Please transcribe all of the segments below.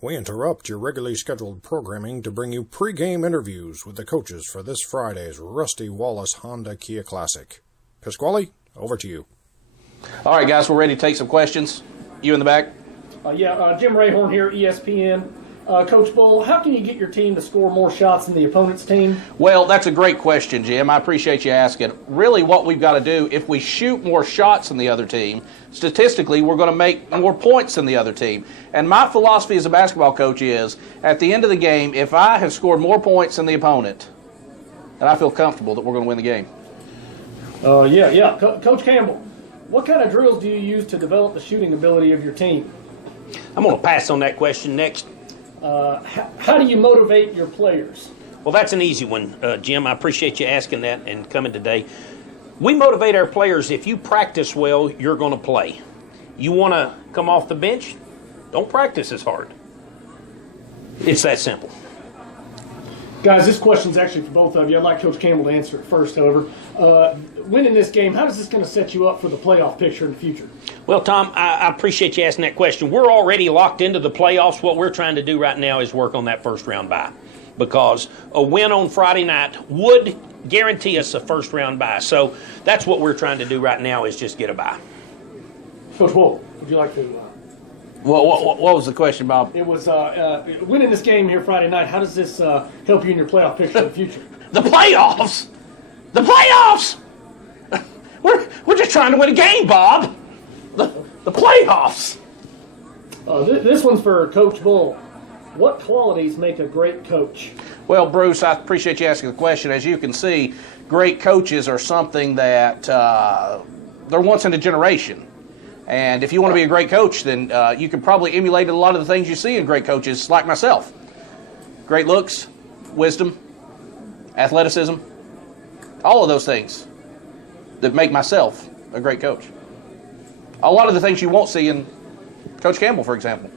We interrupt your regularly scheduled programming to bring you pre-game interviews with the coaches for this Friday's Rusty Wallace Honda Kia Classic. Pasquale, over to you. All right, guys, we're ready to take some questions. You in the back? Jim Rayhorn here, ESPN. Coach Bull, how can you get your team to score more shots than the opponent's team? Well, that's a great question, Jim. I appreciate you asking. Really, what we've got to do, if we shoot more shots than the other team, statistically, we're going to make more points than the other team. And my philosophy as a basketball coach is, at the end of the game, if I have scored more points than the opponent, then I feel comfortable that we're going to win the game. Coach Campbell, what kind of drills do you use to develop the shooting ability of your team? I'm going to pass on that question next. How do you motivate your players? Well, that's an easy one, Jim. I appreciate you asking that and coming today. We motivate our players. If you practice well, you're going to play. You want to come off the bench? Don't practice as hard. It's that simple. Guys, this question's actually for both of you. I'd like Coach Campbell to answer it first, however. Winning this game, how is this going to set you up for the playoff picture in the future? Well, Tom, I appreciate you asking that question. We're already locked into the playoffs. What we're trying to do right now is work on that first round bye, because a win on Friday night would guarantee us a first round bye. So that's what we're trying to do right now, is just get a bye. Coach Bull, would you like to... What was the question, Bob? It was winning this game here Friday night. How does this help you in your playoff picture in the future? The playoffs? The playoffs? We're just trying to win a game, Bob. The playoffs. This one's for Coach Bull. What qualities make a great coach? Well, Bruce, I appreciate you asking the question. As you can see, great coaches are something that they're once in a generation. And if you want to be a great coach, then you can probably emulate a lot of the things you see in great coaches, like myself. Great looks, wisdom, athleticism, all of those things that make myself a great coach. A lot of the things you won't see in Coach Campbell, for example.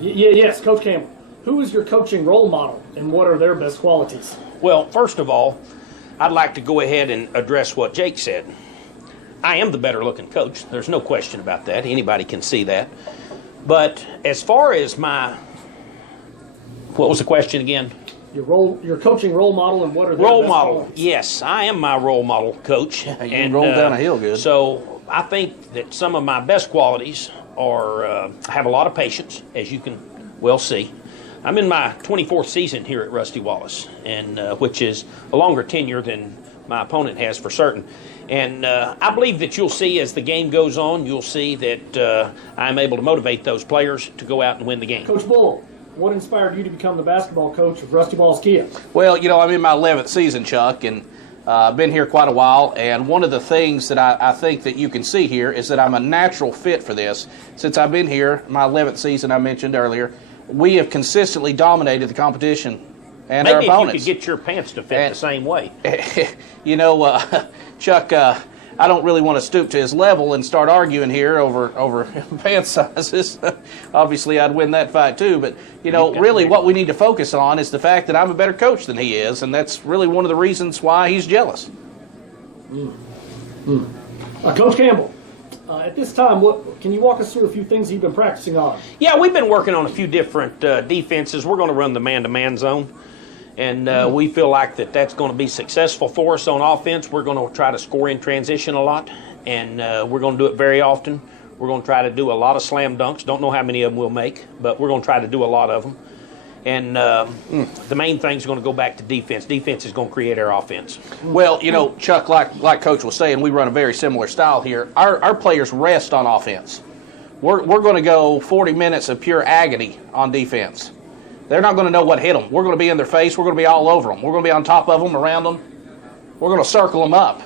Yes, Coach Campbell. Who is your coaching role model, and what are their best qualities? Well, first of all, I'd like to go ahead and address what Jake said. I am the better-looking coach. There's no question about that. Anybody can see that. But as far as what was the question again? Your coaching role model, and what are their role best model? qualities? Yes, I am my role model, Coach. You can roll down a hill good. So I think that some of my best qualities are I have a lot of patience, as you can well see. I'm in my 24th season here at Rusty Wallace, and which is a longer tenure than my opponent has for certain. And I believe that you'll see as the game goes on, you'll see that I'm able to motivate those players to go out and win the game. Coach Bull, what inspired you to become the basketball coach of Rusty Wallace Kia? Well, I'm in my 11th season, Chuck, and I've been here quite a while. And one of the things that I think that you can see here is that I'm a natural fit for this. Since I've been here, my 11th season I mentioned earlier, we have consistently dominated the competition and our opponents. Maybe if you could get your pants to fit the same way. Chuck, I don't really want to stoop to his level and start arguing here over pant sizes. Obviously, I'd win that fight too. But, really what we need to focus on is the fact that I'm a better coach than he is, and that's really one of the reasons why he's jealous. Coach Campbell, at this time, can you walk us through a few things you've been practicing on? Yeah, we've been working on a few different defenses. We're going to run the man-to-man zone. And we feel like that's going to be successful for us on offense. We're going to try to score in transition a lot, and we're going to do it very often. We're going to try to do a lot of slam dunks. Don't know how many of them we'll make, but we're going to try to do a lot of them. And the main thing is going to go back to defense. Defense is going to create our offense. Well, Chuck, like Coach was saying, we run a very similar style here. Our players rest on offense. We're going to go 40 minutes of pure agony on defense. They're not going to know what hit them. We're going to be in their face. We're going to be all over them. We're going to be on top of them, around them. We're going to circle them up.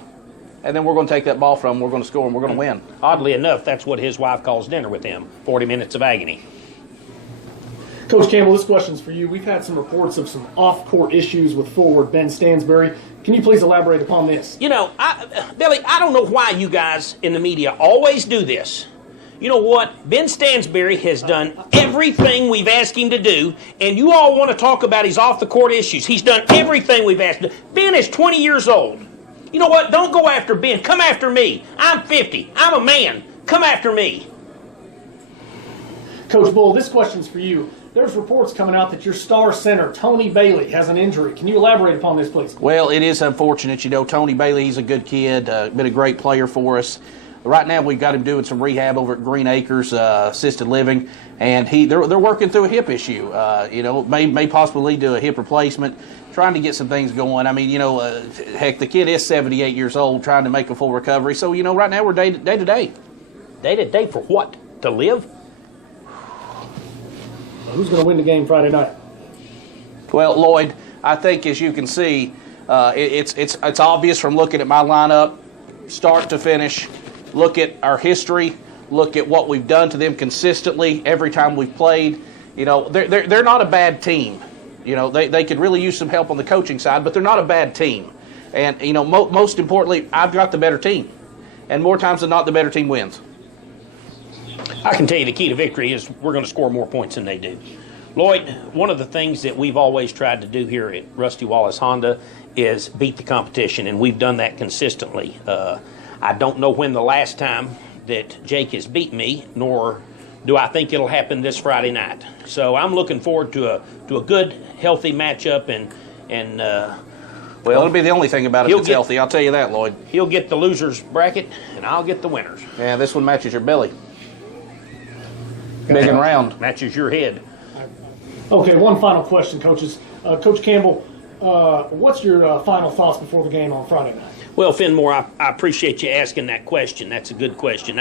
And then we're going to take that ball from them. We're going to score, and we're going to win. Oddly enough, that's what his wife calls dinner with him, 40 minutes of agony. Coach Campbell, this question's for you. We've had some reports of some off-court issues with forward Ben Stansbury. Can you please elaborate upon this? Billy, I don't know why you guys in the media always do this. You know what? Ben Stansbury has done everything we've asked him to do, and you all want to talk about his off-the-court issues. He's done everything we've asked him to do. Ben is 20 years old. You know what? Don't go after Ben. Come after me. I'm 50. I'm a man. Come after me. Coach Bull, this question's for you. There's reports coming out that your star center, Tony Bailey, has an injury. Can you elaborate upon this, please? Well, it is unfortunate. You know, Tony Bailey, he's a good kid, been a great player for us. Right now, we've got him doing some rehab over at Green Acres Assisted Living, and they're working through a hip issue. You know, may possibly lead to a hip replacement. Trying to get some things going. I mean, you know, heck, the kid is 78 years old, trying to make a full recovery. So, you know, right now we're day to day. Day to day for what? To live? Who's going to win the game Friday night? Well, Lloyd, I think as you can see, it's obvious from looking at my lineup, start to finish. Look at our history. Look at what we've done to them consistently every time we've played. You know, they're not a bad team. You know, they could really use some help on the coaching side, but they're not a bad team. And, you know, most importantly, I've got the better team. And more times than not, the better team wins. I can tell you the key to victory is we're going to score more points than they do. Lloyd, one of the things that we've always tried to do here at Rusty Wallace Honda is beat the competition, and we've done that consistently. I don't know when the last time that Jake has beat me, nor do I think it'll happen this Friday night. So I'm looking forward to a good, healthy matchup, and well, it'll be the only thing about it that's healthy. I'll tell you that, Lloyd. He'll get the losers bracket, and I'll get the winners. Yeah, this one matches your belly. Big and round. Matches your head. Okay, one final question, coaches. Coach Campbell, what's your final thoughts before the game on Friday night? Well, Fenmore, I appreciate you asking that question. That's a good question.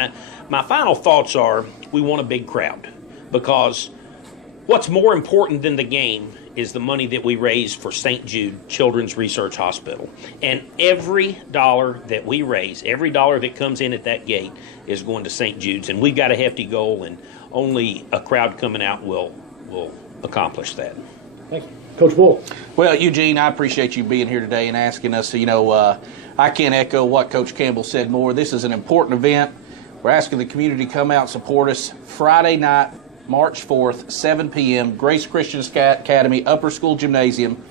My final thoughts are we want a big crowd, because what's more important than the game is the money that we raise for St. Jude Children's Research Hospital. And every dollar that we raise, every dollar that comes in at that gate is going to St. Jude's. And we've got a hefty goal, and only a crowd coming out will accomplish that. Thank you. Coach Bull. Well, Eugene, I appreciate you being here today and asking us. You know, I can't echo what Coach Campbell said more. This is an important event. We're asking the community to come out and support us Friday night, March 4th, 7 p.m., Grace Christian Academy, Upper School Gymnasium.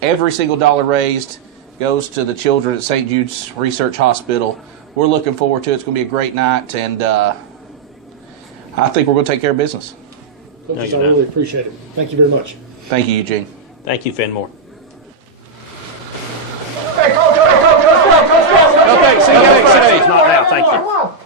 Every single dollar raised goes to the children at St. Jude's Research Hospital. We're looking forward to it. It's going to be a great night, and I think we're going to take care of business. Coaches, I really appreciate it. Thank you very much. Thank you, Eugene. Thank you, Fenmore. Okay, see you next day. Not now, thank you.